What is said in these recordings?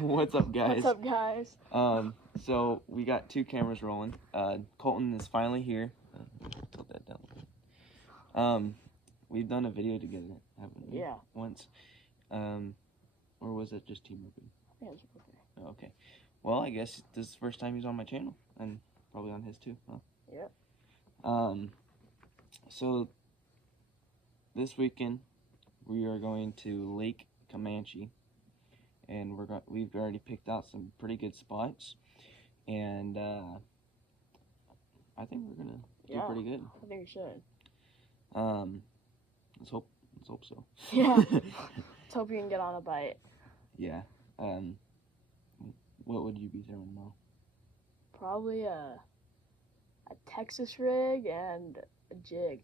What's up, guys? What's up, guys? So we got 2 cameras rolling. Colton is finally here. Tilt that down a little bit. We've done a video together, haven't we? Yeah. Once. Or was it just team movie? I think it was okay. Oh, okay. Well, I guess this is the first time he's on my channel, and probably on his too, huh? Yeah. So this weekend we are going to Lake Camanche, and we've already picked out some pretty good spots, and I think we're gonna do pretty good. I think we should. Let's hope so. Yeah. Let's hope you can get on a bite. Yeah. What would you be throwing, Mo? Probably a Texas rig and a jig,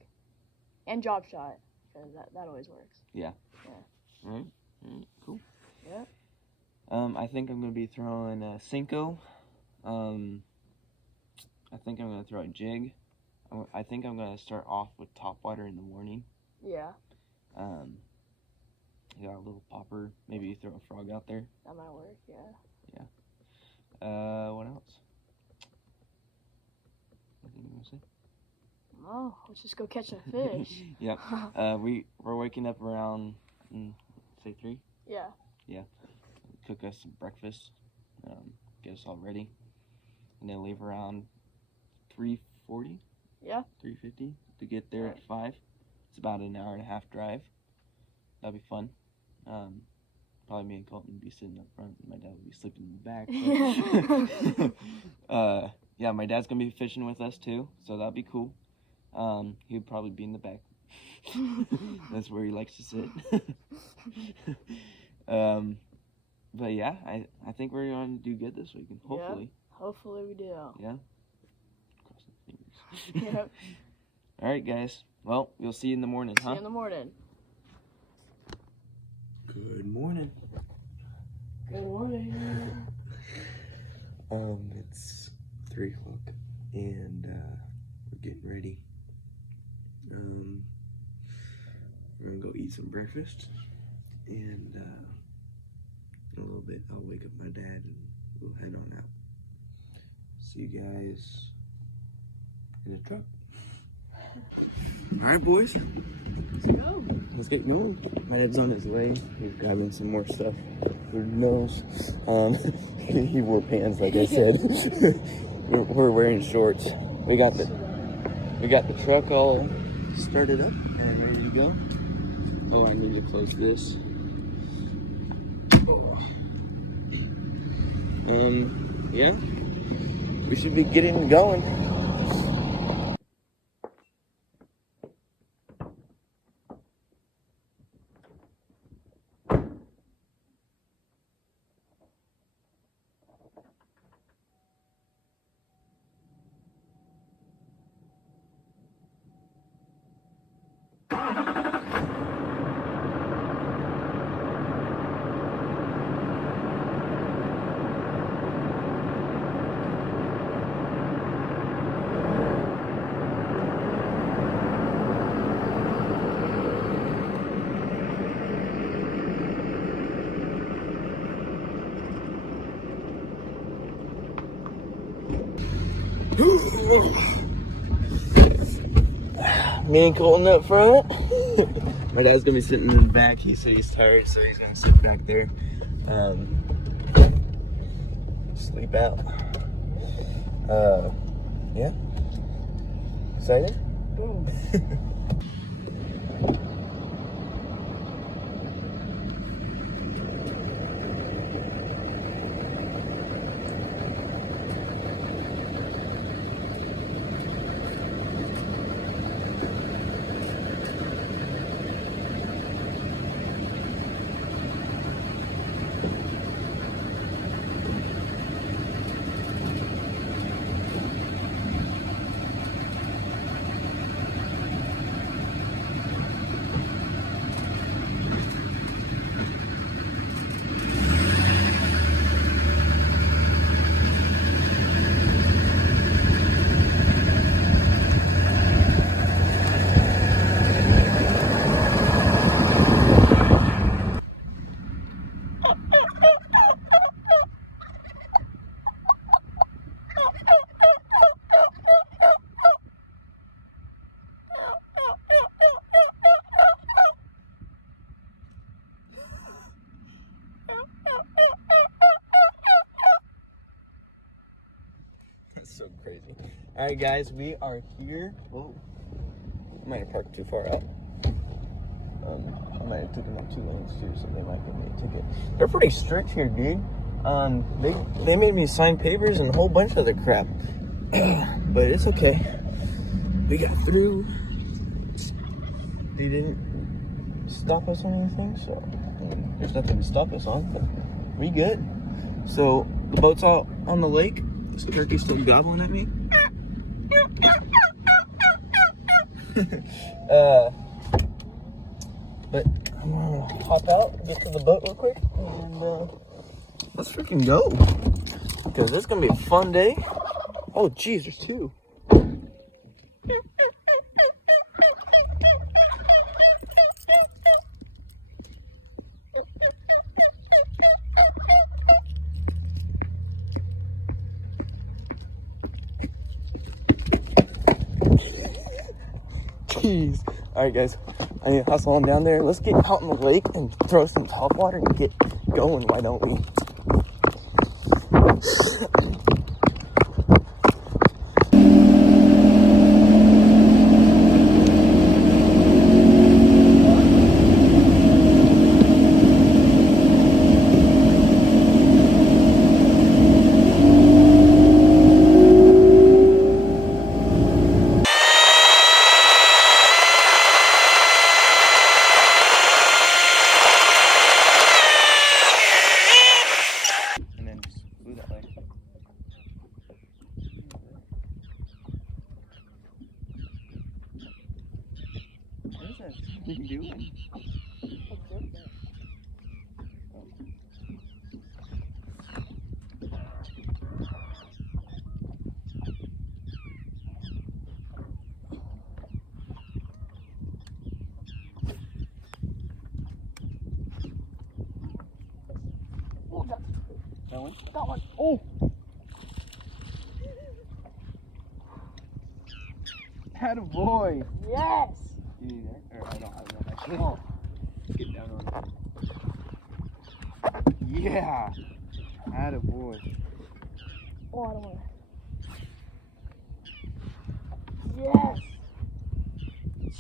and drop shot, because that always works. Yeah. Yeah. All right. Cool. Yeah. I think I'm gonna be throwing a Cinco. I think I'm gonna throw a jig. I think I'm gonna start off with topwater in the morning. Yeah. Got a little popper. Maybe throw a frog out there. That might work. Yeah. What else? Anything you wanna say? Oh, let's just go catch a fish. Yep. We're waking up around say 3. Yeah. Cook us some breakfast. Get us all ready, and then leave around 3:40. Yeah. 3:50 to get there at 5. It's about an hour and a half drive. That'll be fun. Probably me and Colton would be sitting up front, and my dad would be sleeping in the back. Yeah, my dad's gonna be fishing with us too, so that'll be cool. He would probably be in the back. That's where he likes to sit. But yeah, I think we're going to do good this weekend. Hopefully. Yeah, hopefully we do. Yeah. Crossing fingers. Yep. All right, guys. Well, we'll see you in the morning, huh? See you in the morning. Good morning. Good morning. It's 3 o'clock, and we're getting ready. We're gonna go eat some breakfast, and in a little bit I'll wake up my dad and we'll head on out. See you guys in the truck. All right, boys. Let's go. Let's get going. My dad's on his way. He's grabbing some more stuff for nose. He wore pants, like I said. we're wearing shorts. We got the truck all started up and ready to go. Oh, I need to close this. Oh. Yeah, we should be getting going. Me and Colton up front. My dad's gonna be sitting in the back. He said he's tired, so he's gonna sit back there. Sleep out. Yeah. Excited? crazy. All right, guys, we are here. Whoa, might have parked too far out. I might have taken up 2 lanes too, so they might give me a ticket. They're pretty strict here, dude. They made me sign papers and a whole bunch of other crap, but it's okay. We got through. They didn't stop us or anything, so there's nothing to stop us on. But we good. So the boat's out on the lake. This turkey's still gobbling at me. But I'm gonna hop out, get to the boat real quick, and let's freaking go. Because it's gonna be a fun day. Oh, geez, there's 2. Jeez. Alright, guys. I need to hustle on down there. Let's get out in the lake and throw some top water and get going. Why don't we? What are you doing? Oh, That one? that one. Oh! Attaboy! Yes. You need that? Or I don't have enough actually. Oh. Get down on it. Yeah! Attaboy. Oh, I don't want to. Yes.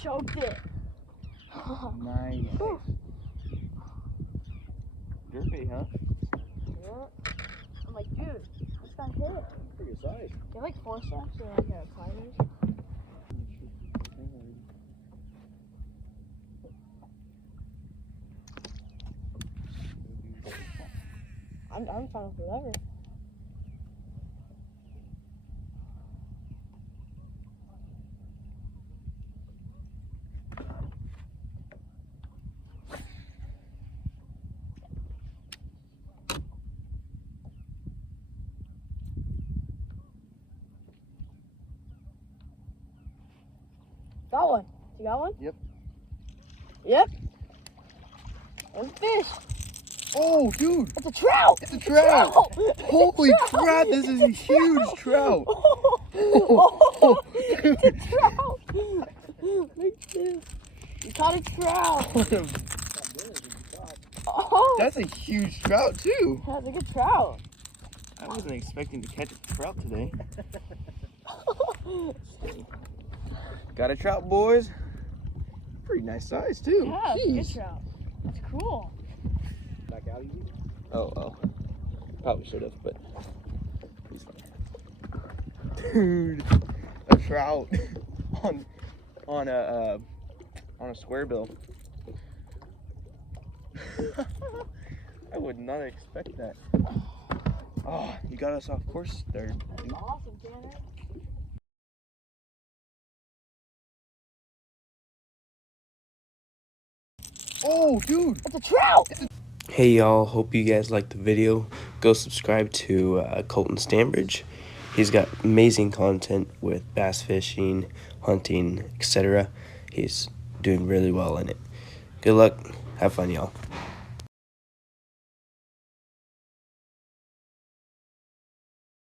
Choked it. Nice. Derpy, huh? Yeah. I'm like, dude, I just got hit. Pretty good size. They're like 4 steps or like a climbers. I'm fine with whatever. Got one. You got one? Yep. Yep. There's a fish. Oh, dude! It's a trout. It's a trout! Holy crap, this is a huge trout! Oh, it's a trout. Look at this. You caught a trout. Oh, That's a huge trout, too! that's a good trout. I wasn't expecting to catch a trout today. Got a trout, boys. Pretty nice size, too. Yeah, it's a Jeez. good trout. That's cool. Back out of you? Oh. Probably should have, but he's fine. Dude, a trout on a square bill. I would not expect that. Oh, you got us off course there, dude. Awesome, Tanner. Oh, dude! It's a trout! Hey y'all, hope you guys liked the video. Go subscribe to Colton Stambridge. He's got amazing content with bass fishing, hunting, etc. He's doing really well in it. Good luck. Have fun, y'all.